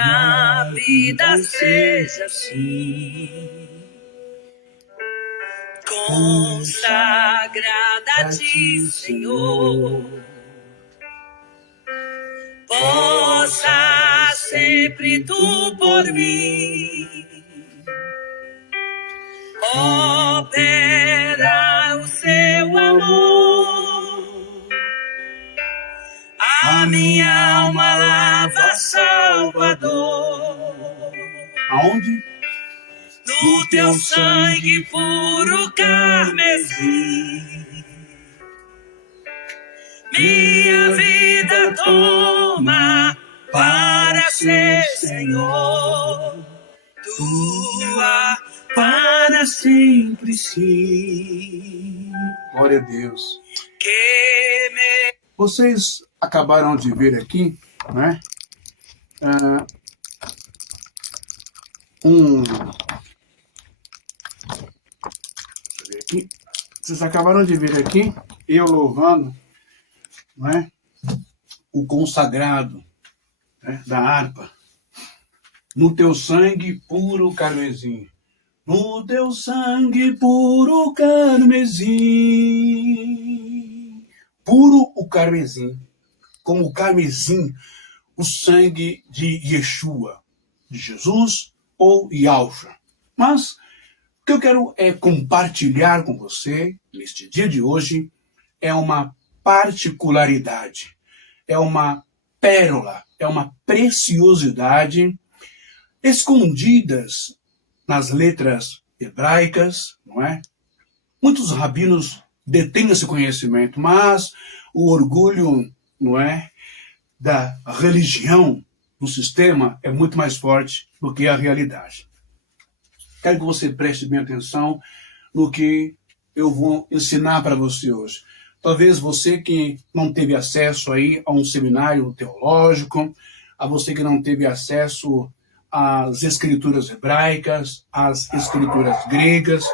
minha vida seja assim, consagrada a ti, Senhor. Possa sempre tu por mim operar o seu amor. A minha alma lava, Salvador. Aonde? No teu sangue puro carmesim. Minha vida toma para ser, Senhor, tua para sempre, sim. Glória a Deus. Que me... Vocês acabaram de ver aqui, né? Deixa eu ver aqui. Vocês acabaram de ver aqui, eu louvando, né? O consagrado, né? Da harpa. No teu sangue puro carmesim. No teu sangue puro carmesim. Puro o carmesim. Como o carmesim, o sangue de Yeshua, de Jesus ou Yahshua. Mas o que eu quero compartilhar com você neste dia de hoje é uma particularidade, é uma pérola, é uma preciosidade escondidas nas letras hebraicas, não é? Muitos rabinos detêm esse conhecimento, mas o orgulho, não é, da religião, do sistema, é muito mais forte do que a realidade. Quero que você preste bem atenção no que eu vou ensinar para você hoje. Talvez você que não teve acesso aí a um seminário teológico, a você que não teve acesso às escrituras hebraicas, às escrituras gregas,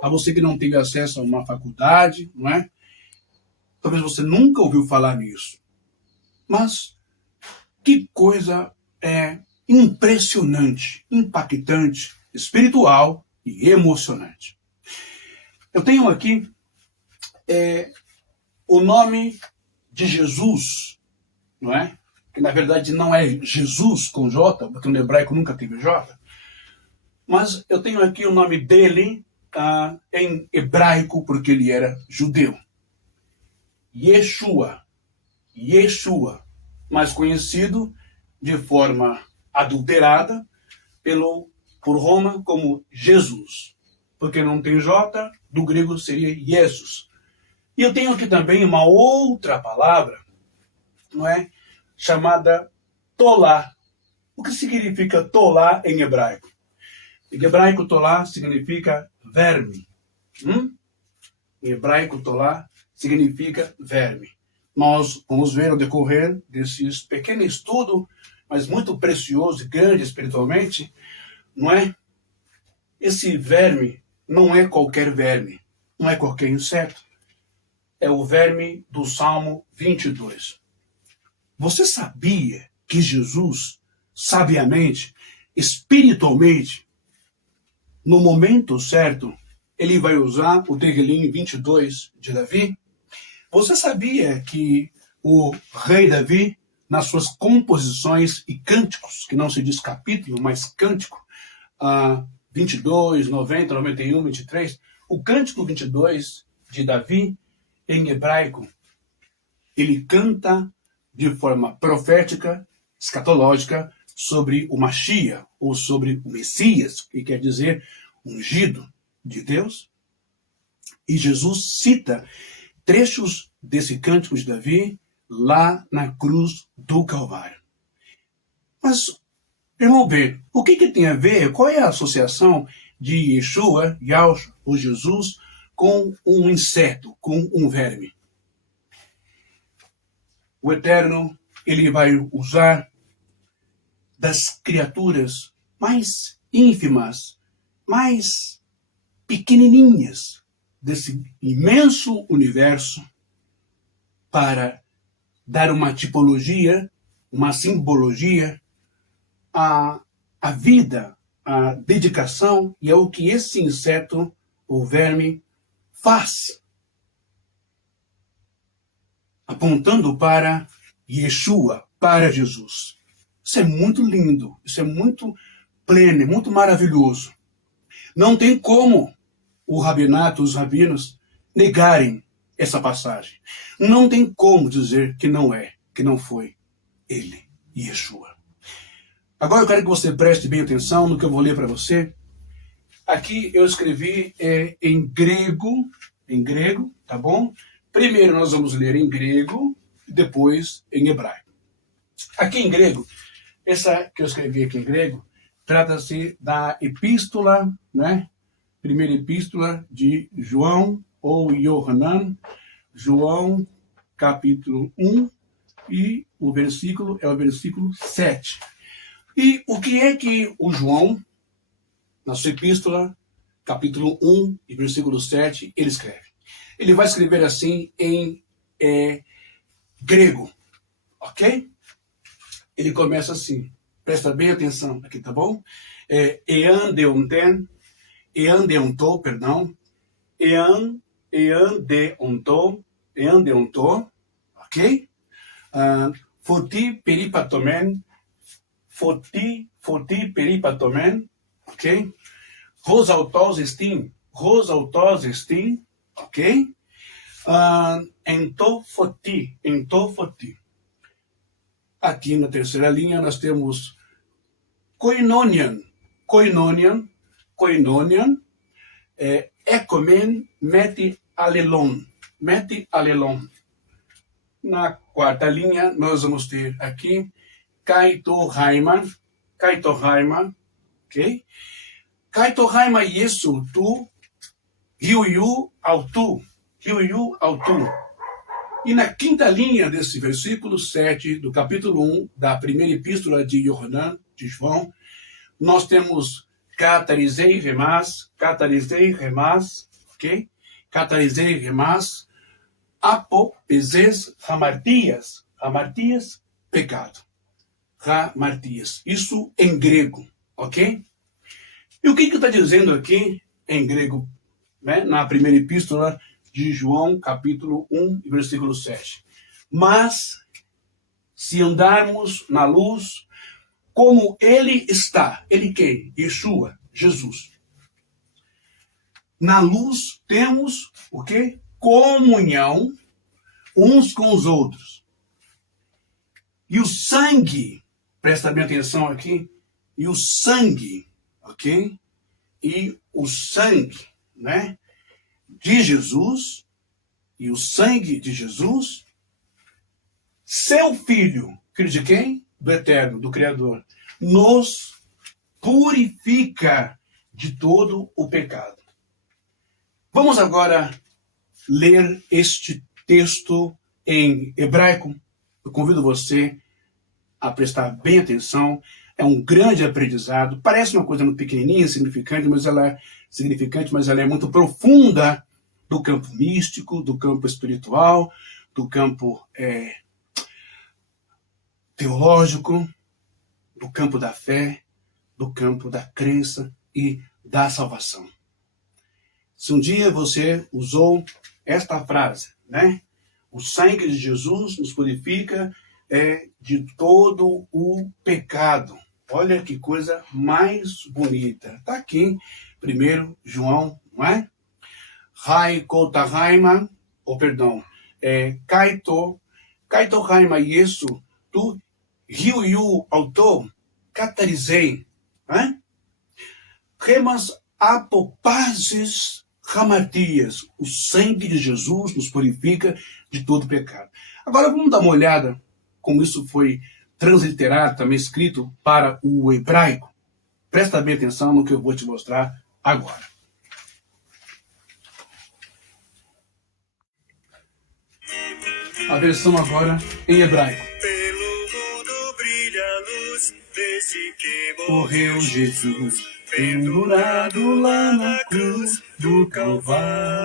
a você que não teve acesso a uma faculdade, não é? Talvez você nunca ouviu falar nisso. Mas que coisa impressionante, impactante, espiritual e emocionante. Eu tenho aqui o nome de Jesus, não é? Que na verdade não é Jesus com J, porque no hebraico nunca teve J. Mas eu tenho aqui o nome dele em hebraico, porque ele era judeu. Yeshua. Yeshua, mais conhecido de forma adulterada por Roma como Jesus. Porque não tem J, do grego seria Jesus. E eu tenho aqui também uma outra palavra, não é? Chamada Tolá. O que significa Tolá em hebraico? Em hebraico, Tolá significa verme. Em hebraico, Tolá significa verme. Nós vamos ver ao decorrer desse pequeno estudo, mas muito precioso e grande espiritualmente, não é? Esse verme não é qualquer verme, não é qualquer inseto. É o verme do Salmo 22. Você sabia que Jesus, sabiamente, espiritualmente, no momento certo, ele vai usar o Tehilim 22 de Davi? Você sabia que o rei Davi, nas suas composições e cânticos, que não se diz capítulo, mas cântico, 22, 90, 91, 23, o cântico 22 de Davi, em hebraico, ele canta de forma profética, escatológica, sobre o Mashiach, ou sobre o Messias, que quer dizer ungido de Deus. E Jesus cita trechos desse cântico de Davi lá na cruz do Calvário. Mas, irmão B, o que tem a ver, qual é a associação de Yeshua, Yahshua, ou Jesus, com um inseto, com um verme? O Eterno, ele vai usar das criaturas mais ínfimas, mais pequenininhas desse imenso universo para dar uma tipologia, uma simbologia, a vida, a dedicação, e é o que esse inseto, ou verme, faz. Apontando para Yeshua, para Jesus. Isso é muito lindo, isso é muito pleno, muito maravilhoso. Não tem como o rabinato, os rabinos, negarem essa passagem. Não tem como dizer que não é, que não foi ele, Yeshua. Agora eu quero que você preste bem atenção no que eu vou ler para você. Aqui eu escrevi em grego, tá bom? Primeiro nós vamos ler em grego, depois em hebraico. Aqui em grego, essa que eu escrevi aqui em grego, trata-se da epístola, né? Primeira epístola de João, ou Yohanan, João, capítulo 1, e o versículo é o versículo 7. E o que é que o João, na sua epístola, capítulo 1 e versículo 7, ele escreve? Ele vai escrever assim em grego, ok? Ele começa assim, presta bem atenção aqui, tá bom? Ean deontou, ok? Foti peripatomen, ok? Rosautos estim, ok? Entofoti. Aqui na terceira linha nós temos koinonian, ekomen meti alelon. Na quarta linha nós vamos ter aqui kaitohaima, ok? Kaitohaima Yesu tu, hiuyu autu. E na quinta linha desse versículo 7 do capítulo 1 da primeira epístola de Yohanan, de João, nós temos catarizei remas, ok? Catarizei remas, apopezes hamartias, pecado. Hamartias, isso em grego, ok? E o que está dizendo aqui em grego, né, na primeira epístola de João, capítulo 1, versículo 7. Mas, se andarmos na luz, como ele está, ele quem? Yeshua, Jesus. Na luz temos o quê? Comunhão uns com os outros. E o sangue, presta bem atenção aqui, e o sangue, ok? E o sangue, né? De Jesus, e o sangue de Jesus, seu Filho, filho de quem? Do Eterno, do Criador, nos purifica de todo o pecado. Vamos agora ler este texto em hebraico. Eu convido você a prestar bem atenção. É um grande aprendizado. Parece uma coisa muito pequenininha, insignificante, mas ela é muito profunda, do campo místico, do campo espiritual, do campo teológico, do campo da fé, do campo da crença e da salvação. Se um dia você usou esta frase, né? O sangue de Jesus nos purifica de todo o pecado. Olha que coisa mais bonita. Está aqui, 1 João, não é? Kaitohaima Yesu, tu hiuyu auto, catarizei, né? Remas apopazes hamartias. O sangue de Jesus nos purifica de todo pecado. Agora vamos dar uma olhada como isso foi transliterado, também escrito para o hebraico. Presta bem atenção no que eu vou te mostrar agora. A versão agora em hebraico. Pelo mundo brilha a luz, desde que Morreu Jesus, pendurado lá na cruz do Calvário.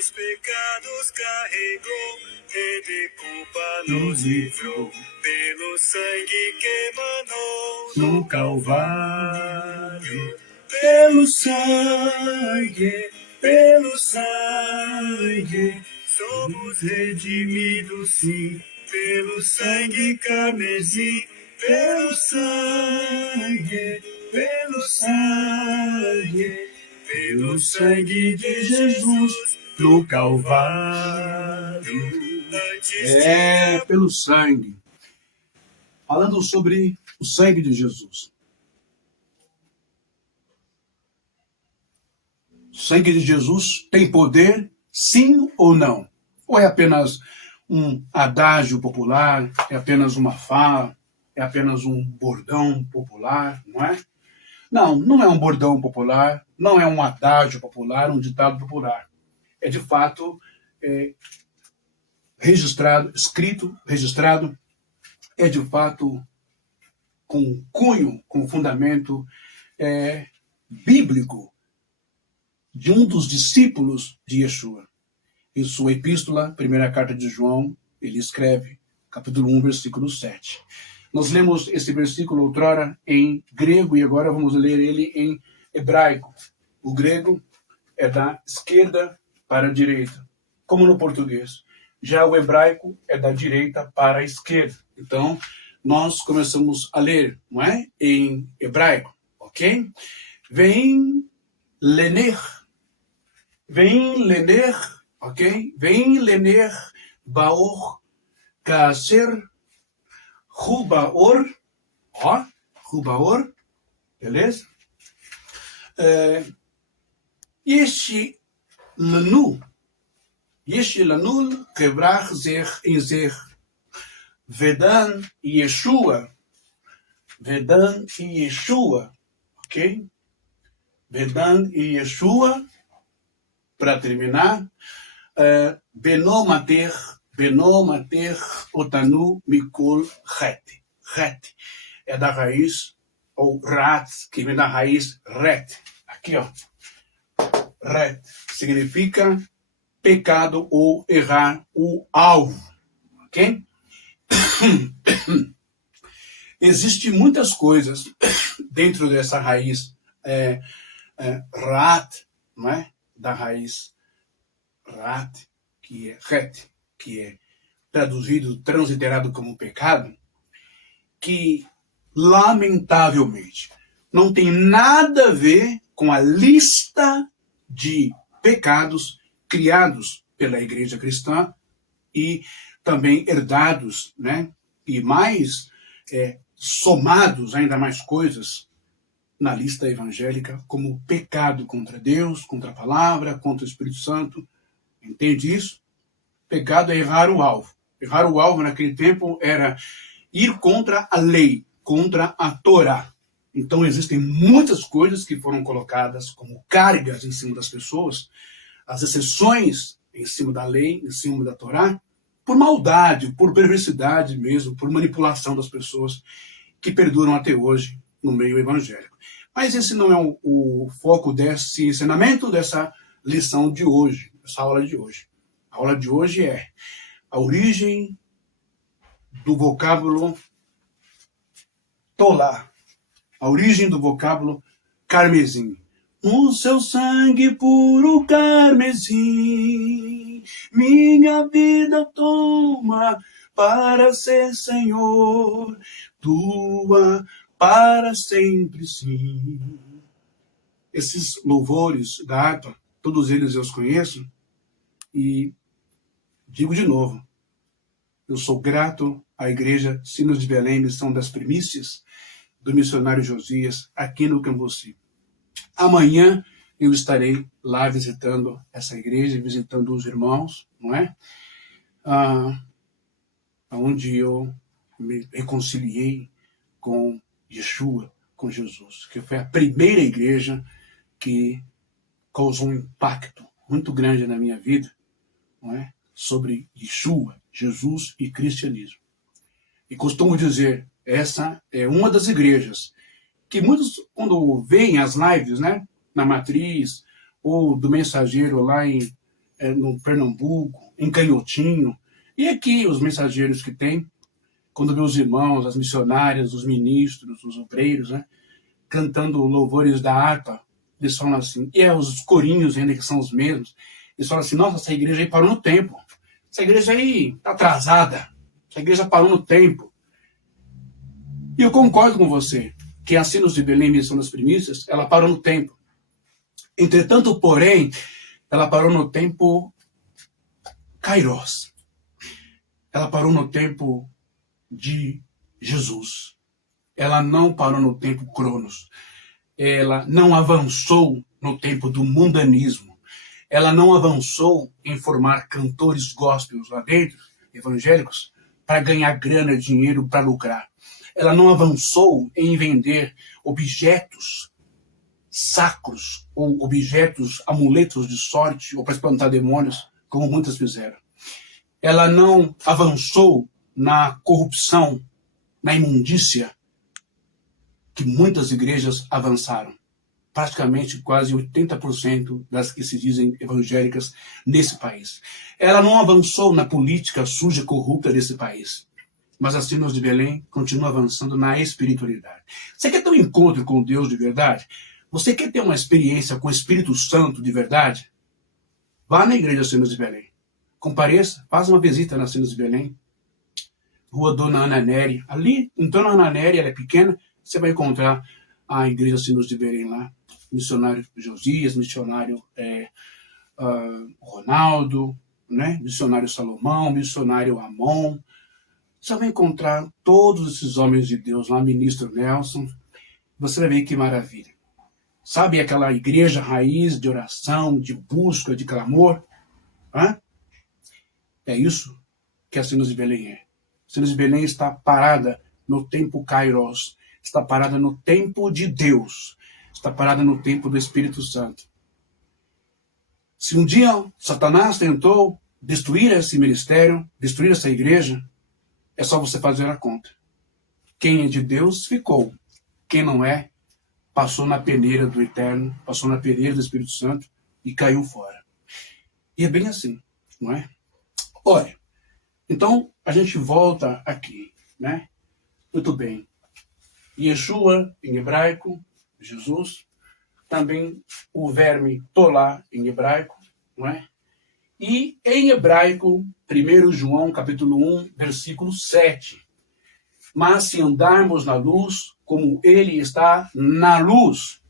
os pecados carregou e de culpa nos livrou. Pelo sangue que emanou no Calvário, pelo sangue, somos redimidos, sim, pelo sangue carmesim, pelo sangue, pelo sangue de Jesus no Calvário. Pelo sangue. Falando sobre o sangue de Jesus. O sangue de Jesus tem poder, sim ou não? Ou é apenas um adágio popular, é apenas uma fala, é apenas um bordão popular, não é? Não, não é um bordão popular, não é um adágio popular, um ditado popular. É de fato registrado, escrito, registrado, é de fato com cunho, com fundamento bíblico de um dos discípulos de Yeshua. Em sua epístola, primeira carta de João, ele escreve, capítulo 1, versículo 7. Nós lemos esse versículo outrora em grego e agora vamos ler ele em hebraico. O grego é da esquerda para a direita, como no português. Já o hebraico é da direita para a esquerda. Então, nós começamos a ler, não é? Em hebraico, ok? Vem lener, ok? Vem lener baor kaser rubaor, ó, rubaor, beleza? Este lanu quebrar zich em zich. Vedan Yeshua, ok? Vedan e Yeshua, para terminar, Benomater Otanu Mikol Het. Het é da raiz, ou Rat, que vem da raiz Ret. Aqui, ó. Ret significa pecado ou errar o alvo, ok? Existem muitas coisas dentro dessa raiz Rat, não é? Da raiz Rat, que é Het, que é traduzido, transliterado como pecado, que lamentavelmente não tem nada a ver com a lista de pecados criados pela igreja cristã e também herdados, né? E mais somados ainda mais coisas na lista evangélica como pecado contra Deus, contra a palavra, contra o Espírito Santo. Entende isso? Pecado é errar o alvo. Errar o alvo naquele tempo era ir contra a lei, contra a Torá. Então existem muitas coisas que foram colocadas como cargas em cima das pessoas, as exceções em cima da lei, em cima da Torá, por maldade, por perversidade mesmo, por manipulação das pessoas que perduram até hoje no meio evangélico. Mas esse não é o foco desse ensinamento, dessa lição de hoje, dessa aula de hoje. A aula de hoje é a origem do vocábulo Tolá, a origem do vocábulo carmesim. O seu sangue puro carmesim, minha vida toma para ser Senhor, tua para sempre sim. Esses louvores da harpa, todos eles eu os conheço, e digo de novo, eu sou grato à Igreja Sinos de Belém, Missão das Primícias, do missionário Josias, aqui no Cambuci. Amanhã eu estarei lá visitando essa igreja, visitando os irmãos, não é? Onde eu me reconciliei com Yeshua, com Jesus, que foi a primeira igreja que causou um impacto muito grande na minha vida, não é? Sobre Yeshua, Jesus e cristianismo. E costumo dizer, essa é uma das igrejas que muitos, quando veem as lives, né, na Matriz, ou do Mensageiro lá no Pernambuco, em Canhotinho, e aqui os mensageiros que tem, quando vê os irmãos, as missionárias, os ministros, os obreiros, né, cantando louvores da harpa, eles falam assim, e os corinhos ainda que são os mesmos, eles falam assim, nossa, essa igreja aí parou no tempo, essa igreja aí está atrasada, essa igreja parou no tempo. E eu concordo com você, que a Sinos de Belém, Missão das Primícias, ela parou no tempo. Entretanto, porém, ela parou no tempo Kairos. Ela parou no tempo de Jesus. Ela não parou no tempo Cronos. Ela não avançou no tempo do mundanismo. Ela não avançou em formar cantores gospels lá dentro, evangélicos, para ganhar grana, dinheiro, para lucrar. Ela não avançou em vender objetos sacros ou objetos, amuletos de sorte ou para espantar demônios, como muitas fizeram. Ela não avançou na corrupção, na imundícia, que muitas igrejas avançaram. Praticamente quase 80% das que se dizem evangélicas nesse país. Ela não avançou na política suja, corrupta desse país. Mas a Sinos de Belém continua avançando na espiritualidade. Você quer ter um encontro com Deus de verdade? Você quer ter uma experiência com o Espírito Santo de verdade? Vá na igreja Sinos de Belém. Compareça, faça uma visita na Sinos de Belém. Rua Dona Ana Nery. Ali, em Dona Ana Nery, ela é pequena, você vai encontrar a igreja Sinos de Belém lá. Missionário Josias, missionário Ronaldo, né? Missionário Salomão, missionário Amon. Você vai encontrar todos esses homens de Deus lá, ministro Nelson. Você vai ver que maravilha. Sabe aquela igreja raiz de oração, de busca, de clamor? Hã? É isso que a Sinos de Belém é. A Sinos de Belém está parada no tempo Kairos. Está parada no tempo de Deus. Está parada no tempo do Espírito Santo. Se um dia Satanás tentou destruir esse ministério, destruir essa igreja, é só você fazer a conta. Quem é de Deus ficou. Quem não é, passou na peneira do Eterno, passou na peneira do Espírito Santo e caiu fora. E é bem assim, não é? Olha, então a gente volta aqui, né? Muito bem. Yeshua, em hebraico, Jesus. Também o verme tolá, em hebraico, não é? E em hebraico, 1 João capítulo 1, versículo 7. Mas se andarmos na luz, como ele está na luz,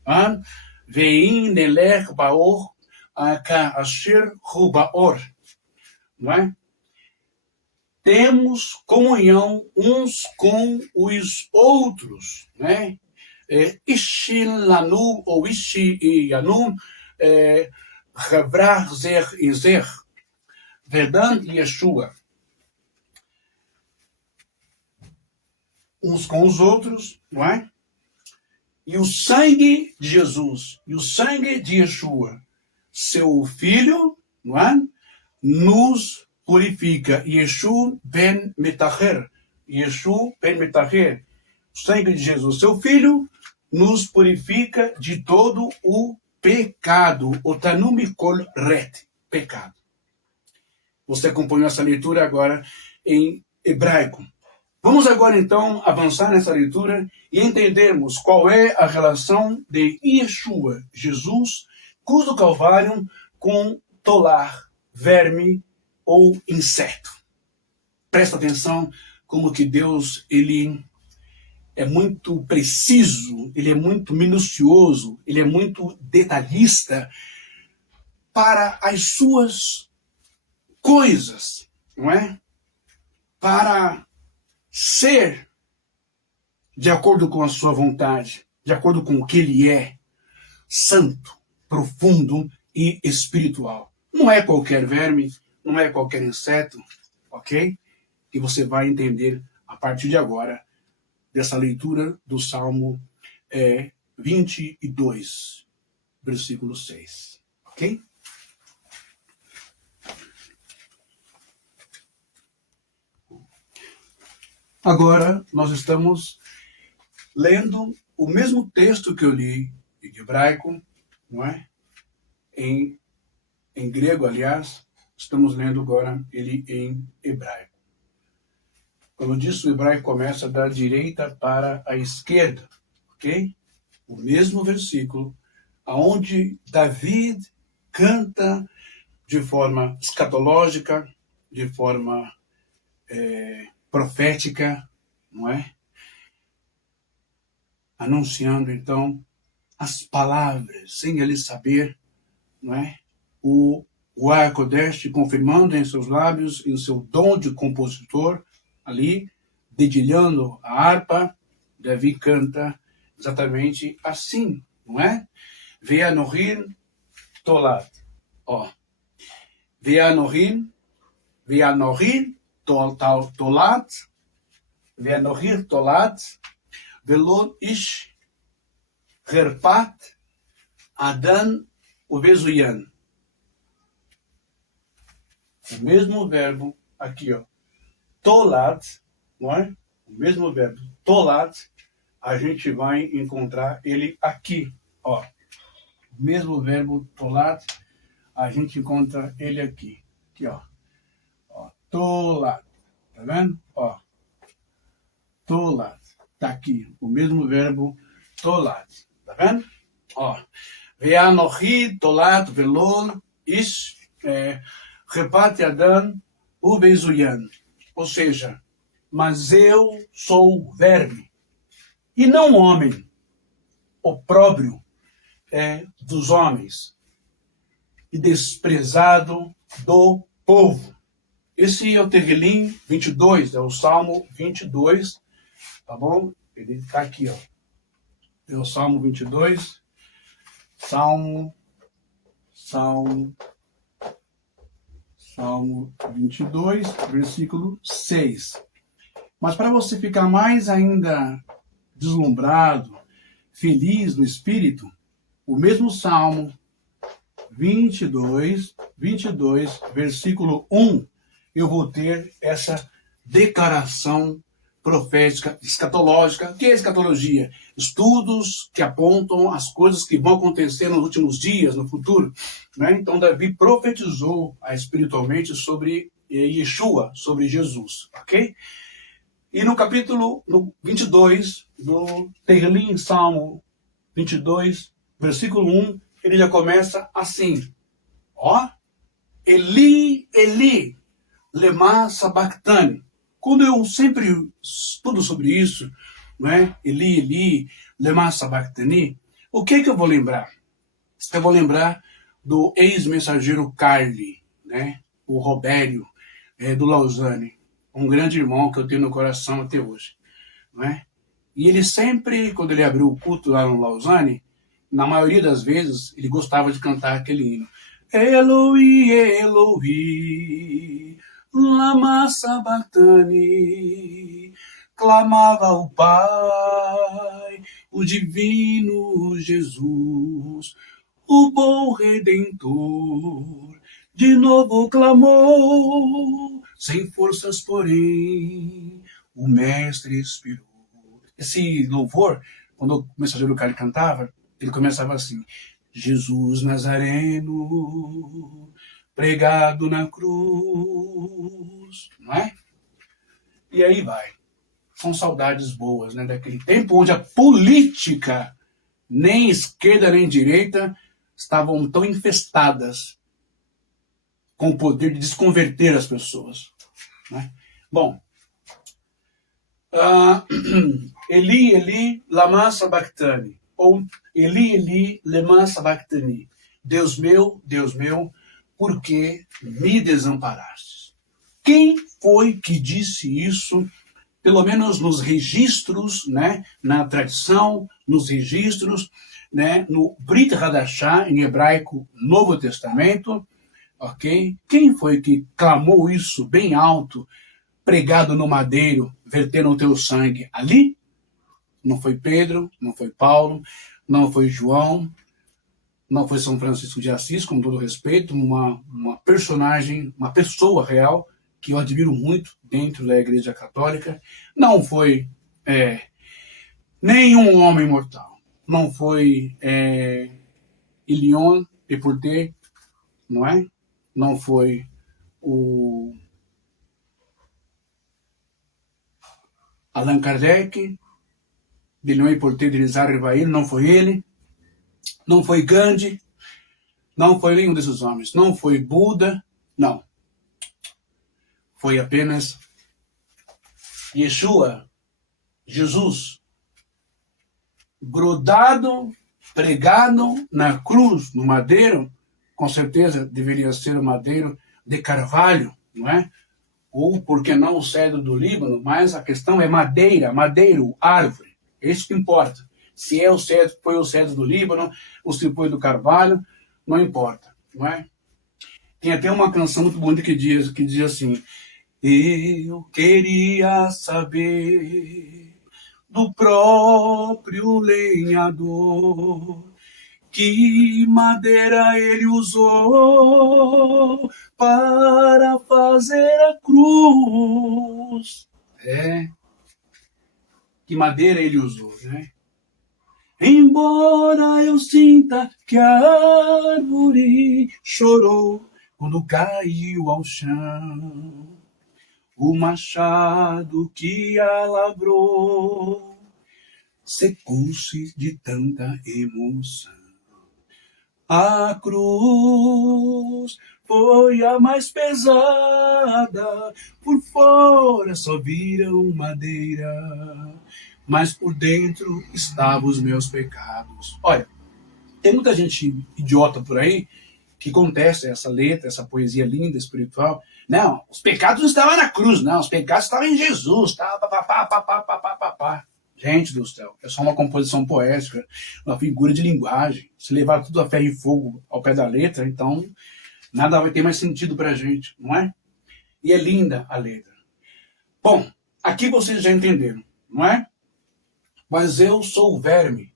veim neler baor, asher hu baor, não é? Temos comunhão uns com os outros, né? Ishi lanu ou ishi yanum, Havrar zer e zer. Verdade, Yeshua. Uns com os outros, não é? E o sangue de Jesus, e o sangue de Yeshua, seu Filho, não é? Nos purifica. Yeshua ben metaher. Yeshua ben metaher. O sangue de Jesus, seu Filho, nos purifica de todo o pecado. O tanumi kol ret. Pecado. Você acompanhou essa leitura agora em hebraico. Vamos agora, então, avançar nessa leitura e entendermos qual é a relação de Yeshua, Jesus, cruz do Calvário, com tolar, verme ou inseto. Presta atenção como que Deus, ele é muito preciso, ele é muito minucioso, ele é muito detalhista para as suas coisas, não é? Para ser de acordo com a sua vontade, de acordo com o que ele é, santo, profundo e espiritual. Não é qualquer verme, não é qualquer inseto, ok? E você vai entender a partir de agora dessa leitura do Salmo 22, versículo 6, ok? Agora, nós estamos lendo o mesmo texto que eu li em hebraico, não é? Em grego, aliás, estamos lendo agora ele em hebraico. Como eu disse, o hebraico começa da direita para a esquerda, ok? O mesmo versículo, aonde David canta de forma escatológica, de forma profética, não é? Anunciando, então, as palavras, sem ele saber, não é? O Ruach Kodesh confirmando em seus lábios, em seu dom de compositor, ali, dedilhando a harpa, Davi canta exatamente assim, não é? Ve'anohin tolat. Ó. Ve'anohin tolat, ve'anohin tolat, velon ish herpat adan uvezuyan. O mesmo verbo aqui, ó. Tolat, não é? O mesmo verbo tolat, a gente vai encontrar ele aqui, ó. O mesmo verbo tolat, a gente encontra ele aqui. Aqui, ó. Ó, tolat. Tá vendo? Ó. Tolat. Tá aqui. O mesmo verbo tolat. Tá vendo? Ó. Ve'anochi tolat velon ish repate adan uvezuyan. Ou seja, mas eu sou verme e não homem. Opróbrio dos homens e desprezado do povo. Esse é o Tehilim 22, é o Salmo 22, tá bom? Ele está aqui, ó. É o Salmo 22, Salmo 22, versículo 6. Mas para você ficar mais ainda deslumbrado, feliz no espírito, o mesmo Salmo 22, versículo 1, eu vou ter essa declaração profética, escatológica. O que é escatologia? Estudos que apontam as coisas que vão acontecer nos últimos dias, no futuro. Né? Então, Davi profetizou espiritualmente sobre Yeshua, sobre Jesus, ok? E no capítulo 22 do Tehilim, Salmo 22, versículo 1, ele já começa assim, ó, Eli, Eli, lema sabachthani. Quando eu sempre estudo sobre isso, né, Eli, Eli, lema sabachthani, o que eu vou lembrar? Eu vou lembrar do ex-mensageiro Carli, né, o Robério, do Lausanne, um grande irmão que eu tenho no coração até hoje, né? E ele sempre, quando ele abriu o culto lá no Lausanne, na maioria das vezes, ele gostava de cantar aquele hino. Eloi, Eloi, lama sabachthani. Clamava o Pai, o divino Jesus, o bom Redentor. De novo clamou, sem forças, porém, o Mestre expirou. Esse louvor, quando o mensageiro Carlos cantava, ele começava assim, Jesus Nazareno, pregado na cruz, não é? E aí vai. São saudades boas, né? Daquele tempo onde a política, nem esquerda nem direita, estavam tão infestadas com o poder de desconverter as pessoas. Né? Bom, Eli, Eli, lama sabachthani. Ou Eli, Eli, lema sabachthani. Deus meu, por que me desamparaste? Quem foi que disse isso? Pelo menos nos registros, né, na tradição, nos registros, né, no Brit Hadashah, em hebraico, Novo Testamento, ok? Quem foi que clamou isso bem alto, pregado no madeiro, vertendo o teu sangue ali? Não foi Pedro, não foi Paulo, não foi João, não foi São Francisco de Assis, com todo respeito, uma personagem, uma pessoa real, que eu admiro muito dentro da Igreja Católica. Não foi nenhum homem mortal. Não foi Ilion Eporté, não é? Não foi o Allan Kardec, de Leon Portet de Elizardo Rivail, não foi ele. Não foi Gandhi, não foi nenhum desses homens. Não foi Buda, não. Foi apenas Yeshua, Jesus, grudado, pregado na cruz, no madeiro. Com certeza deveria ser o madeiro de carvalho, não é? Ou, por que não, o cedro do Líbano, mas a questão é madeira, madeiro, árvore. É isso que importa. Se é o cedro, foi o cedro do Líbano, ou se foi do carvalho, não importa, não é? Tem até uma canção muito bonita que diz assim: eu queria saber do próprio lenhador que madeira ele usou para fazer a cruz. Que madeira ele usou, né? Embora eu sinta que a árvore chorou quando caiu ao chão, o machado que a lavrou secou-se de tanta emoção. A cruz foi a mais pesada, por fora só viram madeira, mas por dentro estavam os meus pecados. Olha, tem muita gente idiota por aí que contesta essa letra, essa poesia linda, espiritual. Não, os pecados não estavam na cruz, não, os pecados estavam em Jesus, tá? Gente do céu, é só uma composição poética, uma figura de linguagem. Se levar tudo a ferro e fogo ao pé da letra, então nada vai ter mais sentido pra gente, não é? E é linda a letra. Bom, aqui vocês já entenderam, não é? Mas eu sou verme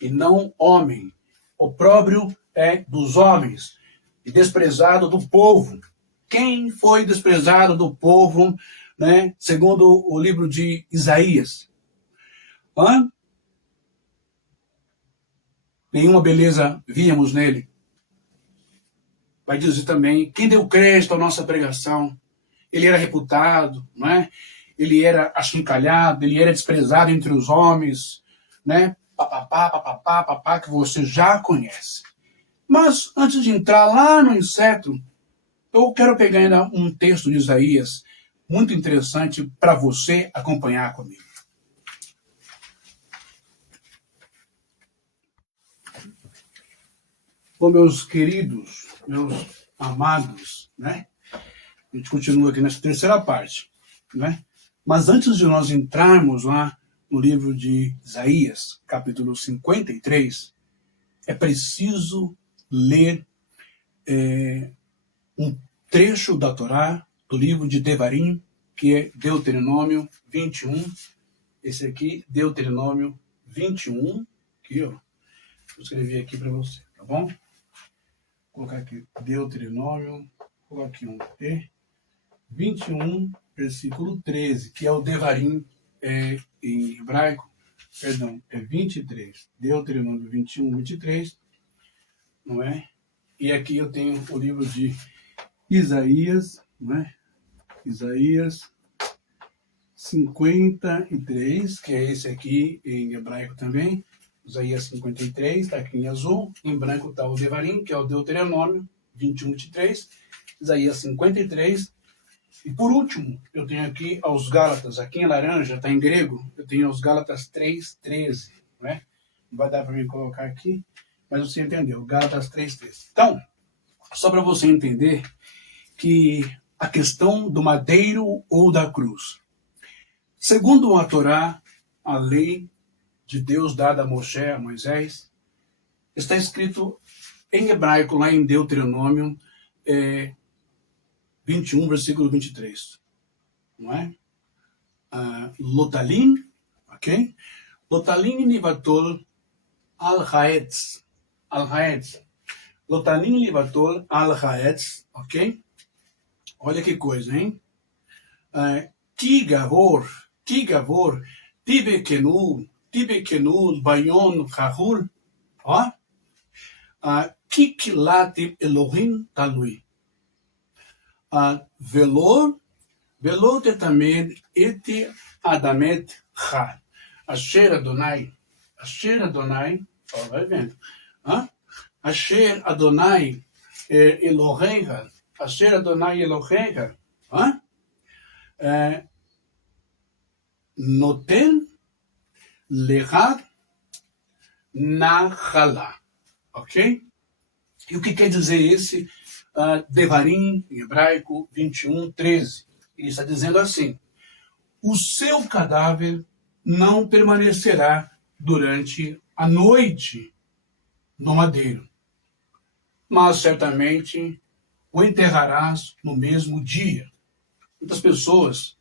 e não homem. Opróbrio é dos homens e desprezado do povo. Quem foi desprezado do povo, né? Segundo o livro de Isaías? Nenhuma beleza víamos nele. Vai dizer também, quem deu crédito à nossa pregação? Ele era reputado, não é? Ele era achincalhado, ele era desprezado entre os homens, né? Papapá, que você já conhece. Mas, antes de entrar lá no inseto, eu quero pegar ainda um texto de Isaías muito interessante para você acompanhar comigo. Bom, meus queridos, meus amados, né? A gente continua aqui nessa terceira parte, né? Mas antes de nós entrarmos lá no livro de Isaías, capítulo 53, é preciso ler um trecho da Torá, do livro de Devarim, que é Deuteronômio 21. Esse aqui, Deuteronômio 21, aqui, ó. Vou escrever aqui para você, tá bom? Vou colocar aqui Deuteronômio, vou colocar aqui um T, 21, versículo 13, que é o Devarim em hebraico, perdão, é 23. Deuteronômio 21, 23, não é? E aqui eu tenho o livro de Isaías, não é? Isaías 53, que é esse aqui em hebraico também. Isaías 53, está aqui em azul. Em branco está o Devarim, que é o Deuteronômio 21, 23. Isaías 53. E por último, eu tenho aqui aos Gálatas. Aqui em laranja, está em grego. Eu tenho aos Gálatas 3, 13. Não é? Não vai dar para mim colocar aqui, mas você entendeu. Gálatas 3, 13. Então, só para você entender que a questão do madeiro ou da cruz. Segundo a Torá, a lei de Deus dada a Moisés, está escrito em hebraico lá em Deuteronômio 21, versículo 23. Não é? Lotalim, ok? Lotalim livatol al-haetz. Al-haetz. Lotalim livatol al-haetz, ok? Olha que coisa, hein? Ki gavor, tibe kenul, bayon, chahul, ó. Kikilatim Elohim talui. Velor, Velo tetamed et adamet ha. Asher Adonai, ó, vai vendo. Hã? Asher Adonai Elohecha. Asher Adonai Elohecha. Hã? Noten lecha nachala. Ok? E o que quer dizer esse Devarim, em hebraico 21:13? Ele está dizendo assim: o seu cadáver não permanecerá durante a noite no madeiro, mas certamente o enterrarás no mesmo dia. Muitas pessoas,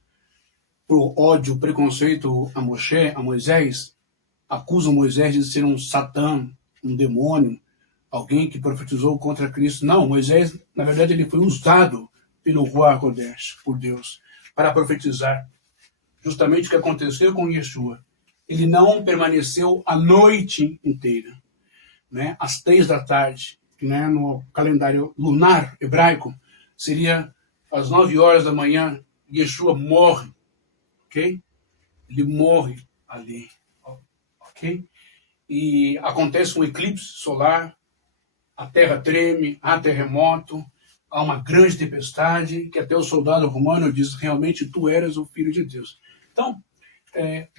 por ódio, preconceito a Moisés, acusam Moisés de ser um satã, um demônio, alguém que profetizou contra Cristo. Não, Moisés, na verdade, ele foi usado pelo Ruach Kodesh, por Deus, para profetizar justamente o que aconteceu com Yeshua. Ele não permaneceu a noite inteira, né? Às 3 da tarde, né? No calendário lunar hebraico, seria às 9 horas da manhã, Yeshua morre, ok? Ele morre ali, ok? E acontece um eclipse solar, a terra treme, há terremoto, há uma grande tempestade, que até o soldado romano diz, realmente tu eras o Filho de Deus. Então,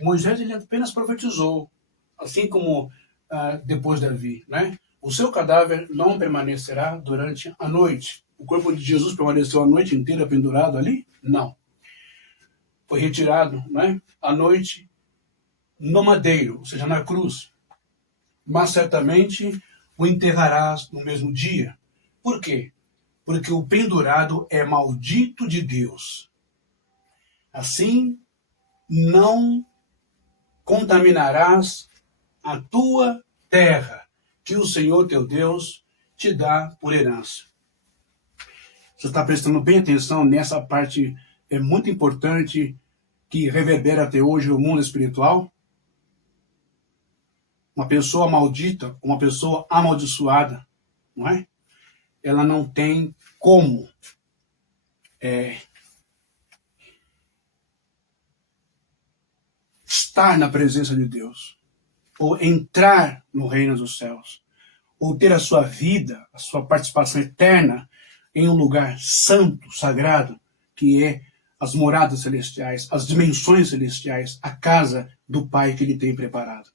Moisés ele apenas profetizou, assim como depois Davi, né? O seu cadáver não permanecerá durante a noite. O corpo de Jesus permaneceu a noite inteira pendurado ali? Não. Foi retirado, né, à noite no madeiro, ou seja, na cruz. Mas certamente o enterrarás no mesmo dia. Por quê? Porque o pendurado é maldito de Deus. Assim, não contaminarás a tua terra, que o Senhor teu Deus te dá por herança. Você está prestando bem atenção nessa parte, é muito importante, que reverbera até hoje o mundo espiritual? Uma pessoa maldita, uma pessoa amaldiçoada, não é? Ela não tem como estar na presença de Deus, ou entrar no reino dos céus, ou ter a sua vida, a sua participação eterna em um lugar santo, sagrado, que é as moradas celestiais, as dimensões celestiais, a casa do Pai que Ele tem preparado.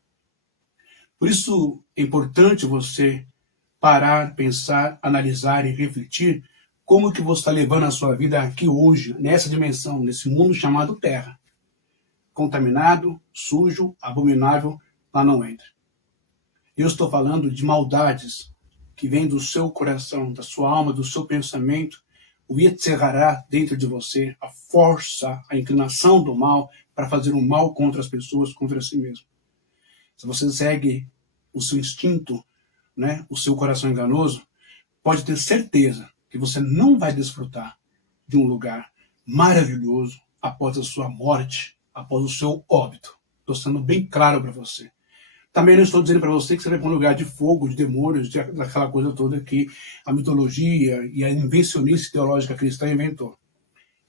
Por isso é importante você parar, pensar, analisar e refletir como que você está levando a sua vida aqui hoje, nessa dimensão, nesse mundo chamado Terra. Contaminado, sujo, abominável, lá não entra. Eu estou falando de maldades que vêm do seu coração, da sua alma, do seu pensamento, o Yetzirará dentro de você, a força, a inclinação do mal para fazer o mal contra as pessoas, contra si mesmo. Se você segue o seu instinto, né, o seu coração enganoso, pode ter certeza que você não vai desfrutar de um lugar maravilhoso após a sua morte, após o seu óbito. Estou sendo bem claro para você. Também não estou dizendo para você que você vai para um lugar de fogo, de demônios, daquela coisa toda que a mitologia e a invencionice teológica cristã inventou.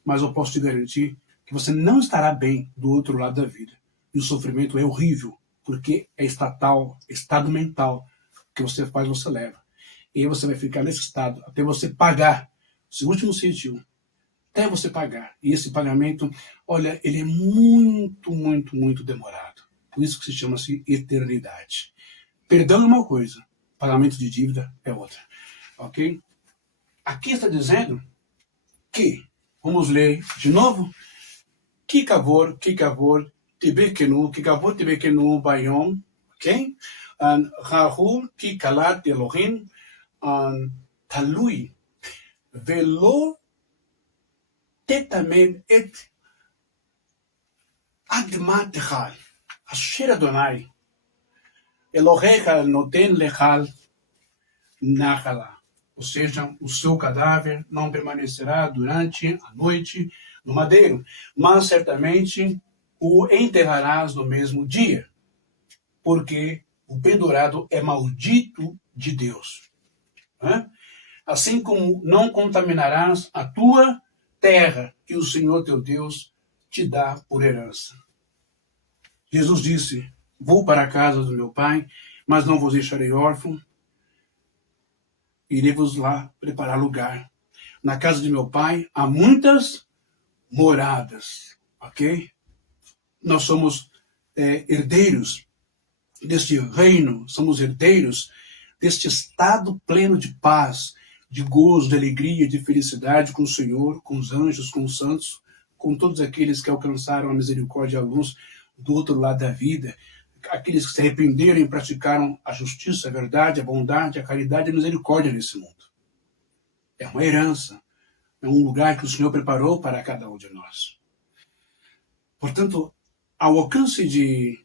Mas eu posso te garantir que você não estará bem do outro lado da vida. E o sofrimento é horrível, porque é estatal, estado mental, que você faz, você leva. E aí você vai ficar nesse estado até você pagar o seu último centavo, até você pagar. E esse pagamento, olha, ele é muito, muito, muito demorado. Por isso que se chama-se eternidade. Perdão é uma coisa, pagamento de dívida é outra. Ok? Aqui está dizendo que, vamos ler de novo, Kikavor, Tibekenu, Bayom, ok? Rahul, Kikalat, Elohim, Talui, Velo, Tetamed, et Admat Echal, Asher Adonai, Elohecha Noten Lechal, Nachala. Ou seja, o seu cadáver não permanecerá durante a noite no madeiro, mas certamente o enterrarás no mesmo dia, porque o pendurado é maldito de Deus. Assim como não contaminarás a tua terra que o Senhor teu Deus te dá por herança. Jesus disse, vou para a casa do meu pai, mas não vos deixarei órfão, irei-vos lá preparar lugar. Na casa de meu pai há muitas moradas, ok? Nós somos herdeiros deste reino, somos herdeiros deste estado pleno de paz, de gozo, de alegria, de felicidade com o Senhor, com os anjos, com os santos, com todos aqueles que alcançaram a misericórdia e a luz do outro lado da vida, aqueles que se arrependeram e praticaram a justiça, a verdade, a bondade, a caridade e a misericórdia nesse mundo. É uma herança, é um lugar que o Senhor preparou para cada um de nós. Portanto, ao alcance de